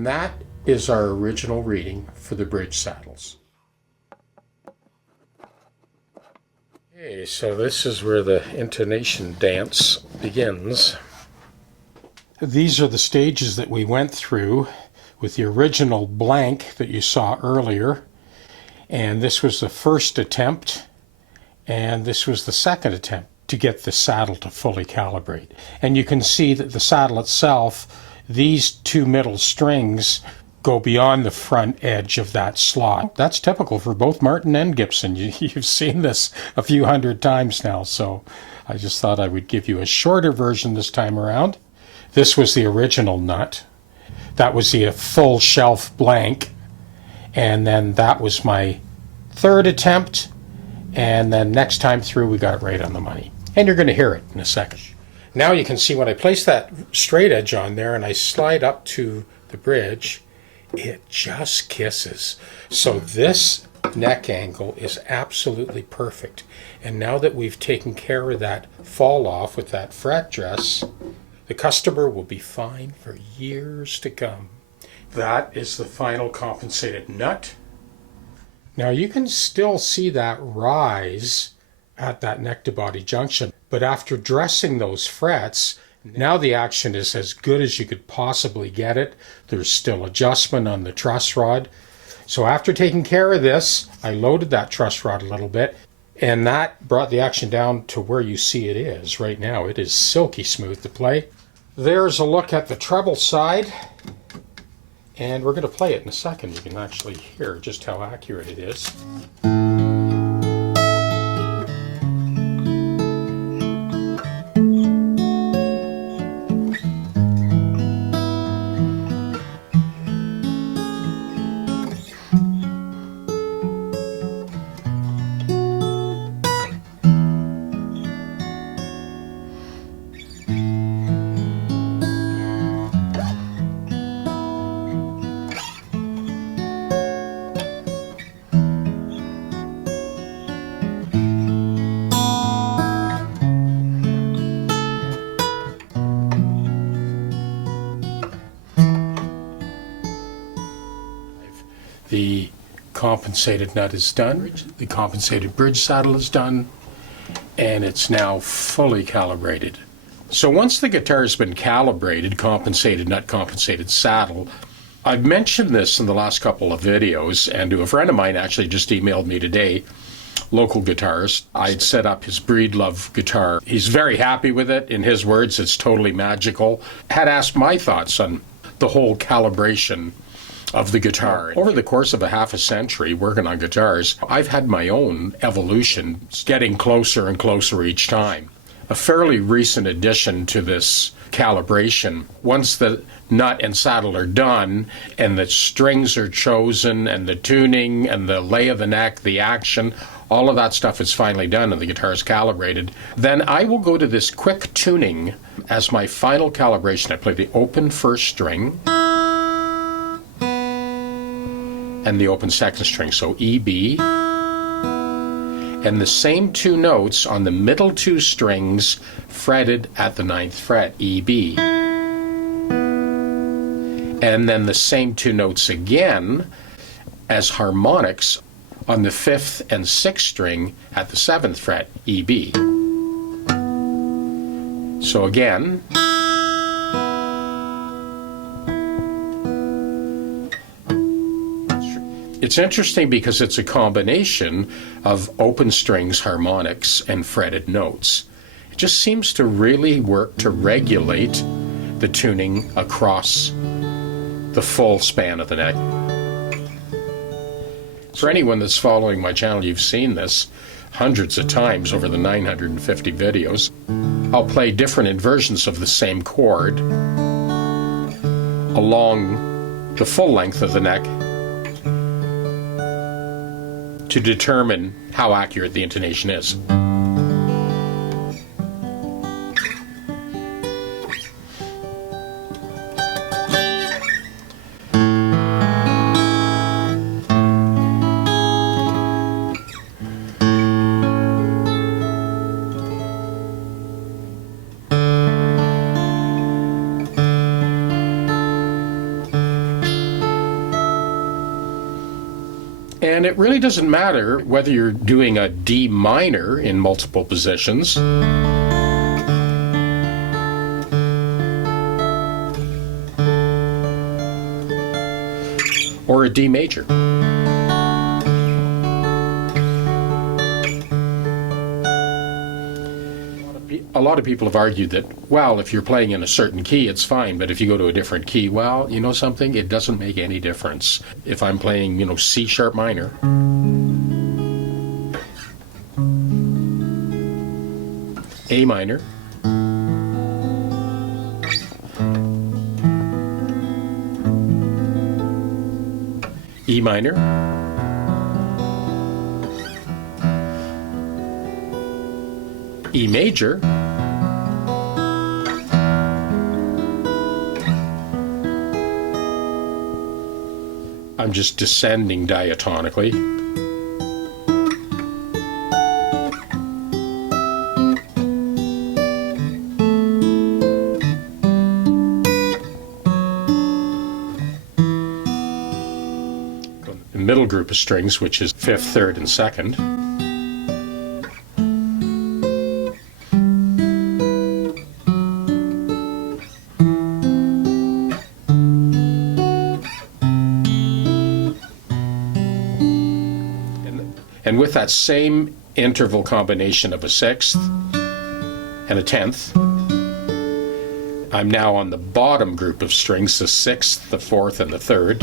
And that is our original reading for the bridge saddles. Okay, so this is where the intonation dance begins. These are the stages that we went through with the original blank that you saw earlier. And this was the first attempt, and this was the second attempt to get the saddle to fully calibrate. And you can see that the saddle itself, these two middle strings go beyond the front edge of that slot. That's typical for both Martin and Gibson. You've seen this a few hundred times now, so I just thought I would give you a shorter version this time around. This was the original nut. That was the full shelf blank, and then that was my third attempt, and then next time through we got it right on the money. And you're going to hear it in a second. Now you can see when I place that straight edge on there and I slide up to the bridge, it just kisses. So this neck angle is absolutely perfect. And now that we've taken care of that fall off with that fret dress, the customer will be fine for years to come. That is the final compensated nut. Now you can still see that rise at that neck to body junction, but after dressing those frets, now the action is as good as you could possibly get it. There's still adjustment on the truss rod. So after taking care of this, I loaded that truss rod a little bit, and that brought the action down to where you see it is right now. It is silky smooth to play. There's a look at the treble side, and we're going to play it in a second. You can actually hear just how accurate it is. The compensated nut is done, the compensated bridge saddle is done, and it's now fully calibrated. So once the guitar has been calibrated, compensated nut, compensated saddle, I've mentioned this in the last couple of videos, and to a friend of mine actually just emailed me today, local guitarist. I'd set up his Breedlove guitar. He's very happy with it. In his words, it's totally magical. Had asked my thoughts on the whole calibration of the guitar. Over the course of a half a century working on guitars, I've had my own evolution, getting closer and closer each time. A fairly recent addition to this calibration, once the nut and saddle are done and the strings are chosen and the tuning and the lay of the neck, the action, all of that stuff is finally done and the guitar is calibrated, then I will go to this quick tuning as my final calibration. I play the open first string and the open second string, so E, B, and the same two notes on the middle two strings fretted at the 9th fret, E, B. And then the same two notes again as harmonics on the 5th and 6th string at the 7th fret, E, B. So again, it's interesting because it's a combination of open strings, harmonics, and fretted notes. It just seems to really work to regulate the tuning across the full span of the neck. For anyone that's following my channel, you've seen this hundreds of times over the 950 videos. I'll play different inversions of the same chord along the full length of the neck to determine how accurate the intonation is. And it really doesn't matter whether you're doing a D minor in multiple positions or a D major. A lot of people have argued that, well, if you're playing in a certain key, it's fine, but if you go to a different key, well, you know something? It doesn't make any difference. If I'm playing, C sharp minor, A minor, E minor, E major, I'm just descending diatonically. The middle group of strings, which is 5th, 3rd, and 2nd. And with that same interval combination of a 6th and a 10th, I'm now on the bottom group of strings, the 6th, the 4th, and the 3rd.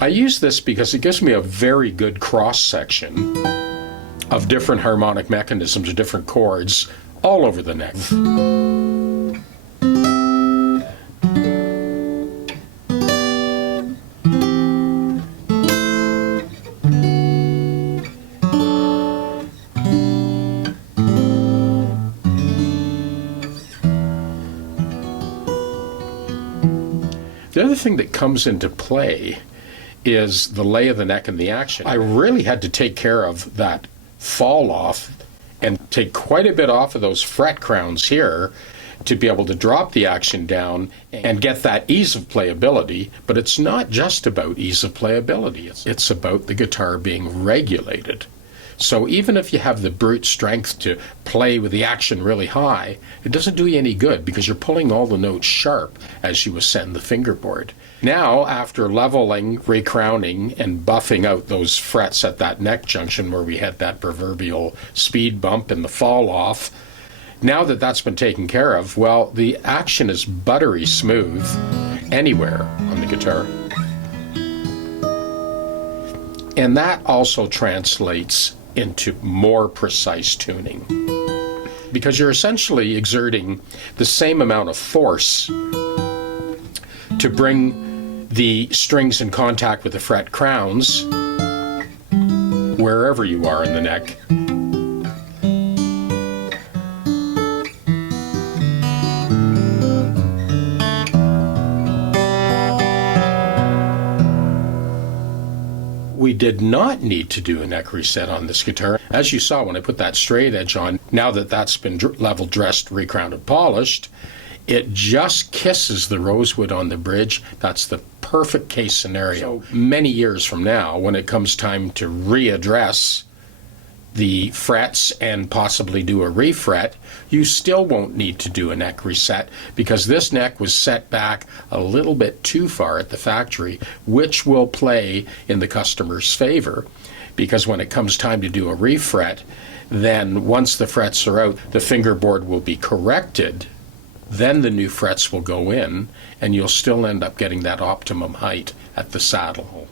I use this because it gives me a very good cross-section of different harmonic mechanisms or different chords all over the neck. The other thing that comes into play is the lay of the neck and the action. I really had to take care of that fall off and take quite a bit off of those fret crowns here to be able to drop the action down and get that ease of playability. But it's not just about ease of playability. It's about the guitar being regulated. So even if you have the brute strength to play with the action really high, it doesn't do you any good because you're pulling all the notes sharp as you ascend the fingerboard. Now, after leveling, recrowning, and buffing out those frets at that neck junction where we had that proverbial speed bump and the fall off, now that that's been taken care of, well, the action is buttery smooth anywhere on the guitar. And that also translates into more precise tuning, because you're essentially exerting the same amount of force to bring the strings in contact with the fret crowns wherever you are in the neck. We did not need to do a neck reset on this guitar. As you saw when I put that straight edge on, now that that's been level dressed, recrowned, and polished, it just kisses the rosewood on the bridge. That's the perfect case scenario. So many years from now, when it comes time to readdress the frets and possibly do a refret, you still won't need to do a neck reset because this neck was set back a little bit too far at the factory, which will play in the customer's favor, because when it comes time to do a refret, then once the frets are out, the fingerboard will be corrected, then the new frets will go in, and you'll still end up getting that optimum height at the saddle hole.